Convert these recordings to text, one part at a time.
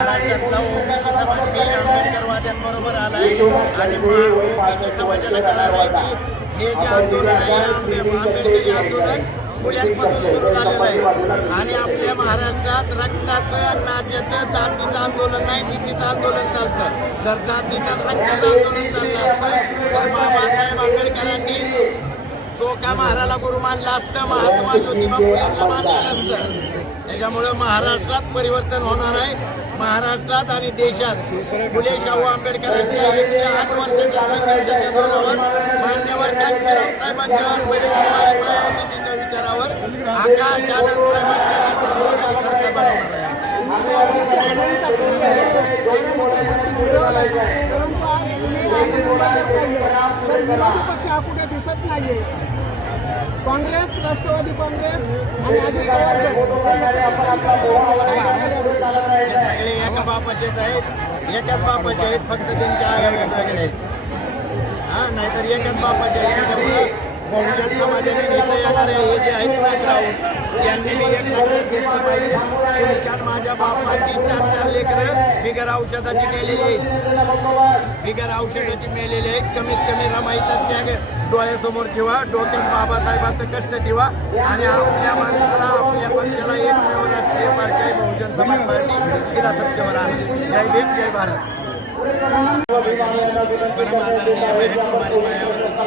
महाराष्ट्रातला ओबीसी समाज मी आंबेडकरवाद्यांबरोबर आलाय आणि ओबीसी समाजाला कळालंय की हे जे आंदोलन आहे आंबेडकरी आंदोलन पुण्यापासून सुरू झालेलं आहे आणि आपल्या महाराष्ट्रात रक्ताचं नात्याचं जातीचं आंदोलन नाही, नीतीचं आंदोलन चालतं. जर जातीचं रक्ताचं आंदोलन चाललं असतं तर बाबासाहेब आंबेडकरांनी चोखा महाराला गुरु मानलं असतं, महात्मा ज्योतिबा फुलेंना मानलं नसतं. त्याच्यामुळे महाराष्ट्रात परिवर्तन होणार आहे. महाराष्ट्रात आणि देशात फुले शाहू आंबेडकरांच्या 108 वर्षाच्या संघर्षाच्या जोरावर मान्यवर कांचीराम साहेबांच्या मायावतीजींच्या विचारावर आकाश आनंद साहेबांच्या सरकार बनवणार आहे. विरोधी पक्ष हा कुठे दिसत नाहीये. काँग्रेस, राष्ट्रवादी काँग्रेस आणि अजित पवार सगळे एका बापाचेच आहेत, एकाच बापाचे आहेत, फक्त त्यांच्या आघाडीवर सगळे आहेत. नाहीतर एकाच बापाचे आहेत. त्याच्यामुळं बहुजन समाजाने इथं येणारे हे जे आहेत ना ग्राउंड यांनी मी एक लक्षात घेतलं पाहिजे. तुमच्या माझ्या बापाची 4 लेकरं बिगर औषधाची गेलेली आहेत, बिगर औषधाची मेलेली आहेत. कमीत कमी रमाईचा त्याग डोळ्यासमोर ठेवा, डोक्यात बाबासाहेबांचं कष्ट ठेवा आणि आपल्या माणसाला आपल्या पक्षाला एकमेव राष्ट्रीय पार्टी आहे बहुजन समाज पार्टी, तिला सत्तेवर आणा. जय भीम, जय भारत. परम आदरणीय बहन कुमारी मायावती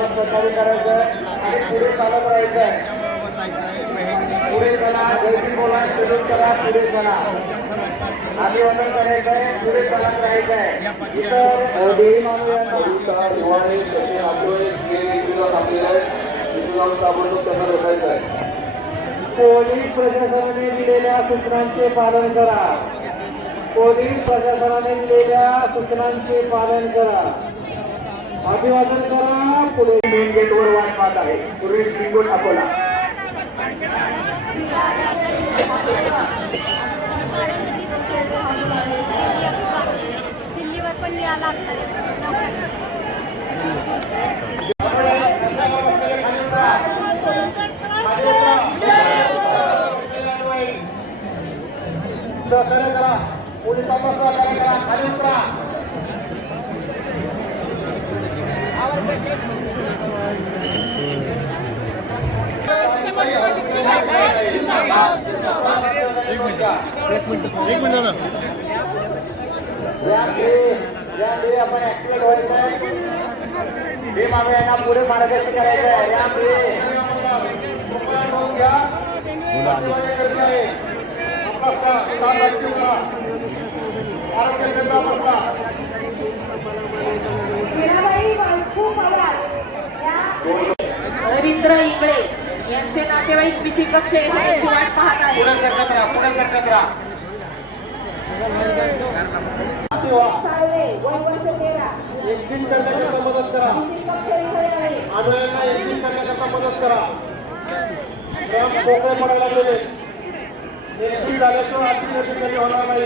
पोलीस प्रशासनाने दिलेल्या सूचनांचे पालन करा. पोलीस प्रशासनाने दिलेल्या सूचनांचे पालन करा. अभिवादन करा. पुढे मेन गेटवर वाट पाहत आहे. सुरेश सिंगोट अकोला. दिल्लीवर पण मिळाला पोलिसांना सहकार्य करा. खाली उतरा. एक मिनिट ना. आपण ऍक्टिव्हेट व्हायचं. हे मागे यांना पुढे मार्गदर्शन करायचं आहे. रवींद्र इंगळे यांचे नातेवाईक भीती कक्ष येण्याची वाट पाहत आहे. पुढे सरकत राहा. पुढे सरकत राहा. एक्झिट करण्याकरता मदत करा. आंदोलनाला एक्झिट करण्याकरता मदत करा. ग्राम मोकळे पडायला गेले. एक्झिट झाल्याशिवाय आरती होणार नाही.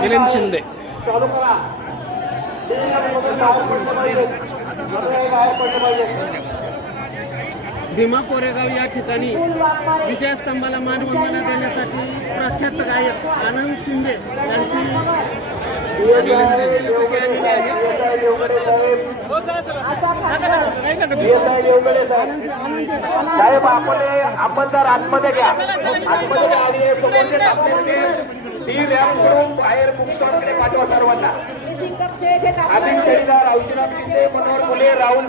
मिलिंद शिंदे चालू करा. बाहेर पडलं पाहिजे. भीमा कोरेगाव या ठिकाणी विजयस्तंभाला मानवंदना देण्यासाठी प्रख्यात गायक आनंद शिंदे यांची साहेब आपण जर आतमध्ये घ्या. आतमध्ये आली ती रॅम्प करून बाहेर मुक्तांकडे पाठवा सर्वांना. अभिषेकदार औषधा मनोहर फुले राहुल